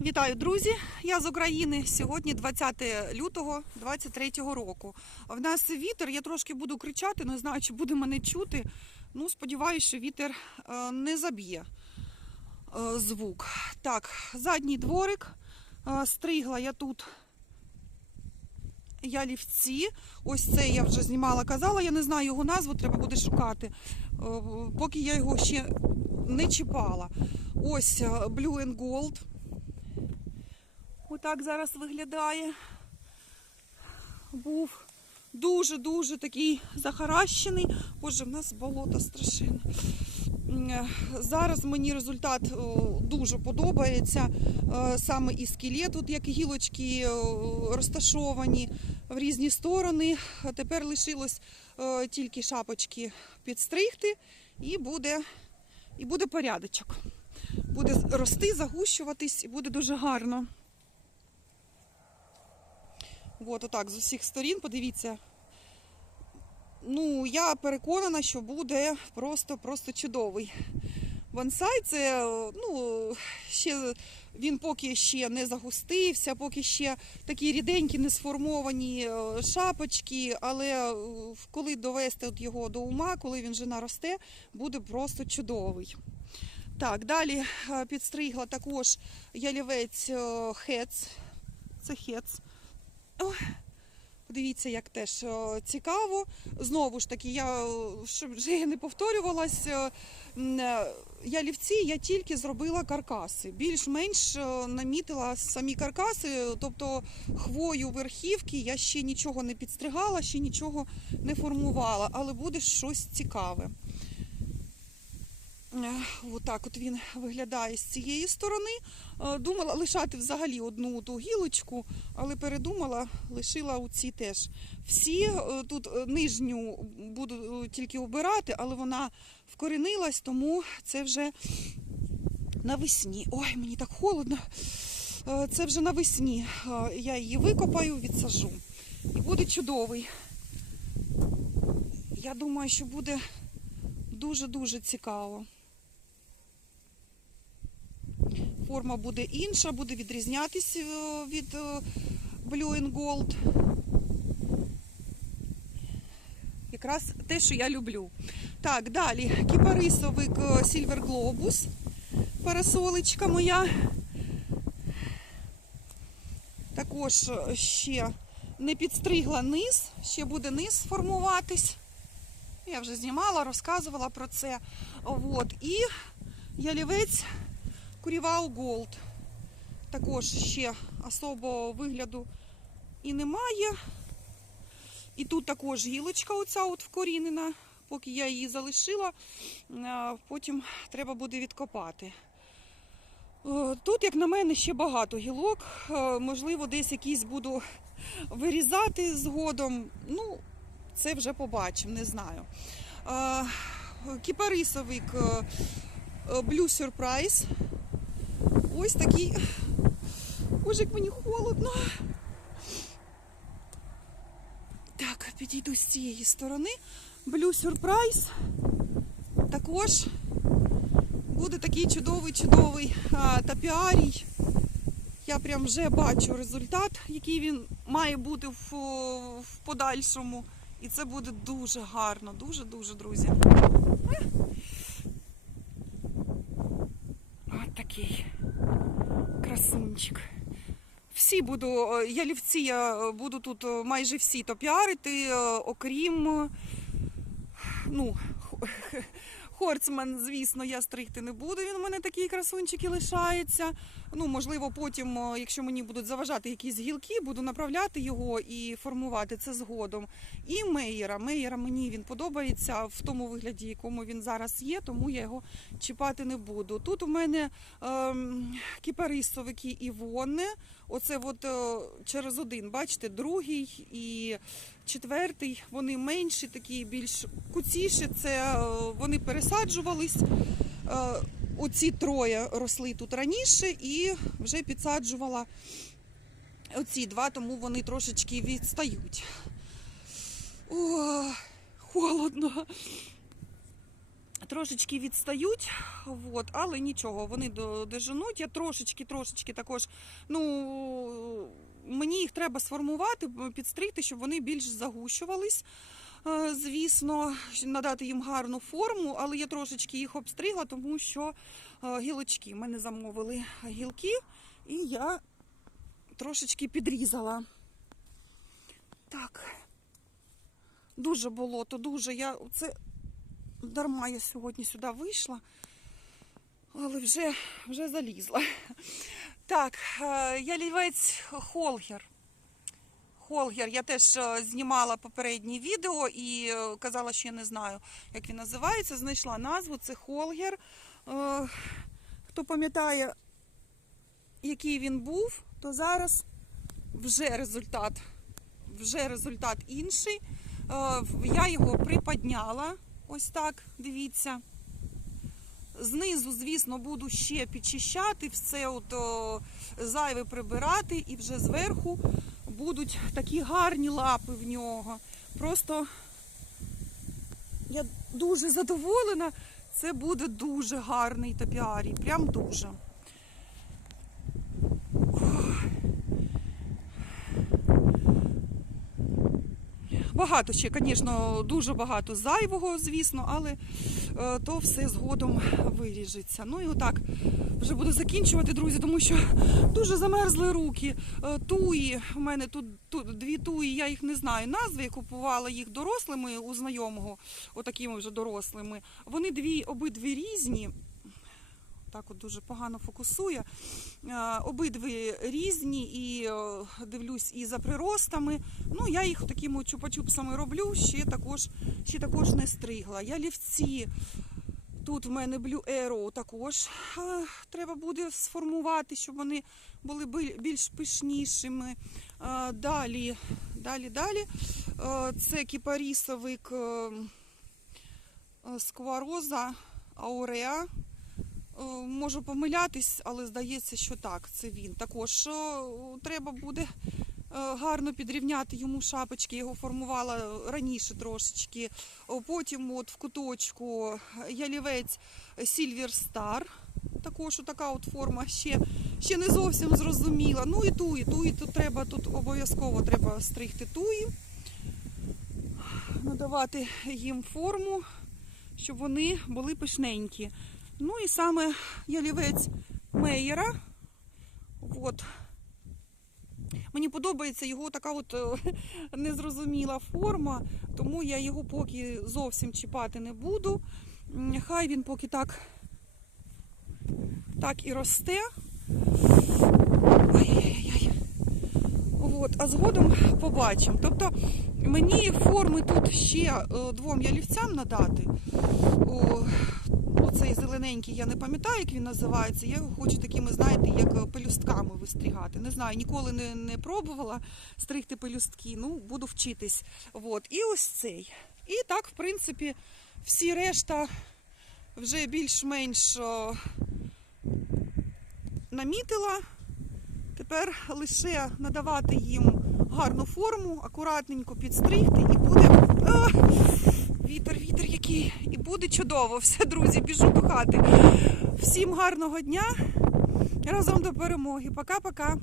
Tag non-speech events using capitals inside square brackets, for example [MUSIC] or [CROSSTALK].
Вітаю, друзі! Я з України. Сьогодні 20 лютого 23 року. В нас вітер. Я трошки буду кричати, не знаю, чи буде мене чути. Ну, сподіваюся, що вітер е, не заб'є е, звук. Так, задній дворик. Е, Стригла я тут ялівці. Ось це я вже знімала, казала. Я не знаю його назву, треба буде шукати. Поки я його ще не чіпала. Ось Blue and Gold. Отак зараз виглядає. Був дуже-дуже такий захаращений. Боже, в нас болото страшенне. Е, Зараз мені результат дуже подобається. Е, Саме і скелет, тут як гілочки е, розташовані в різні сторони. Тепер лишилось тільки шапочки підстригти, і буде, і буде порядочок. Буде рости, загущуватись, і буде дуже гарно. От отак з усіх сторін, подивіться. Ну, я переконана, що буде просто, просто чудовий. Бонсай це, ну, ще він поки ще не загустився, поки ще такі ріденькі, не сформовані е, шапочки, але е, коли довести от його до ума, коли він вже наросте, буде просто чудовий. Так, далі е, підстригла також ялівець хец. Це хец. Ой, Подивіться, як теж цікаво. Знову ж таки, я щоб вже я не повторювалась, е, м, е, я тільки зробила каркаси. Більш-менш намітила самі каркаси, тобто хвою верхівки я ще нічого не підстригала, ще нічого не формувала, але буде щось цікаве. Е, Отак от він виглядає з цієї сторони. Е, Думала лишати взагалі одну ту гілочку, але передумала, лишила у ці теж. Всі е, тут нижню буду тільки обирати, але вона вкоренилась, тому це вже навесні. Ой, мені так холодно. Це вже навесні. Я її викопаю, відсажу. І буде чудовий. Я думаю, що буде дуже-дуже цікаво. Форма буде інша, буде відрізнятись е, від е, Blue and Gold. Якраз те, що я люблю. Так, далі кіпарисовик е, Silver Globus. Парасолечка моя. Також ще не підстригла низ, ще буде низ формуватись. Я вже знімала, розказувала про це. От. І ялівець Курівау Голд. Також ще особого вигляду і немає. І тут також гілочка оця от вкорінена. Поки я її залишила, потім треба буде відкопати. Тут, як на мене, ще багато гілок. Е, Можливо, десь якісь буду вирізати згодом. Ну, це вже побачимо, не знаю. Е, Кіпарисовик е, е, Blue Surprise. Ось такий. Боже, як мені холодно. Так, підійду з цієї сторони. Blue Surprise. Також буде такий чудовий, чудовий а, тапіарій. Я прям вже бачу результат, який він має бути в, в подальшому. І це буде дуже гарно, дуже-дуже, друзі. От такий красунчик. Всі буду, е, ялівці я е, буду тут е, майже всі топіарити, е, окрім, е, ну, [LAUGHS] хо- Хорцман, звісно, я стригти не буду. Він у мене такий красунчик і лишається. Ну, можливо, потім, е, якщо мені будуть заважати якісь гілки, буду направляти його і формувати це згодом. І Мейєра. Мейєра мені він подобається в тому вигляді, якому він зараз є, тому я його чіпати не буду. Тут у мене ем, кіпарисовики Івони. Оце от е, через один, бачите, другий і четвертий. Вони менші, такі більш куціші. Це е, вони пересаджувались. Е, Оці троє росли тут раніше і вже підсаджувала оці два, тому вони трошечки відстають. О, холодно. Трошечки відстають, от, але нічого, вони до- доженуть. Я трошечки, трошечки також, ну, мені їх треба сформувати, підстригти, щоб вони більш загущувались. Е, Звісно, надати їм гарну форму, але я трошечки їх обстригла, тому що е, гілочки. Мене замовили гілки, і я трошечки підрізала. Так. Дуже болото, дуже. Я це дарма я сьогодні сюди вийшла, але вже, вже залізла. Так, е, ялівець Холгер. Холгер. Я теж е, знімала попереднє відео і е, казала, що я не знаю, як він називається. Знайшла назву. Це Холгер. Хто пам'ятає, який він був, то зараз вже результат, вже результат інший. Я його приподняла. Ось так, дивіться. Знизу, звісно, буду ще підчищати, все от, зайве прибирати, і вже зверху будуть такі гарні лапи в нього. Просто я дуже задоволена. Це буде дуже гарний топіарій. Прям дуже. Багато ще, звісно, дуже багато зайвого, звісно, але е, то все згодом виріжеться. Ну і отак вже буду закінчувати, друзі, тому що дуже замерзли руки. Е, Туї, у мене тут, тут дві туї, я їх не знаю назви, я купувала їх дорослими у знайомого, отакими вже дорослими. Вони дві обидві різні. Так от дуже погано фокусує. Е, Обидві різні і е, дивлюсь і за приростами. Ну, я їх такими чупа-чупсами роблю, ще також, ще також не стригла. Я лівці. Тут в мене Blue Arrow також е, треба буде сформувати, щоб вони були більш пишнішими. Далі, далі, далі. Це кіпарісовик е, е, сквароза ауреа. Е, Можу помилятись, але здається, що так, це він. Також е, треба буде е, гарно підрівняти йому шапочки. Його формувала раніше трошечки. Потім от в куточку ялівець Silver Star. Також така от форма ще, ще не зовсім зрозуміла. Ну і туї. Туї тут треба, тут обов'язково треба стригти туї, надавати їм форму, щоб вони були пишненькі. Ну і саме ялівець Мейєра. От. Мені подобається його така от е, [LAUGHS] незрозуміла форма, тому я його поки зовсім чіпати не буду. Хай він поки так, так і росте. Ай-яй-яй. А згодом побачимо. Тобто мені форми тут ще е, двом ялівцям надати. Оцей зелененький, я не пам'ятаю, як він називається. Я його хочу такими, знаєте, як е, пелюстками вистрігати. Не знаю, ніколи не, не пробувала стригти пелюстки. Ну, буду вчитись. От. І ось цей. І так, в принципі, всі решта вже більш-менш намітила. Тепер лише надавати їм гарну форму, акуратненько підстригти і буде. Вітер, вітер який. І буде чудово. [LAUGHS] Все, друзі, біжу до хати. Всім гарного дня. Разом до перемоги. Пока-пока.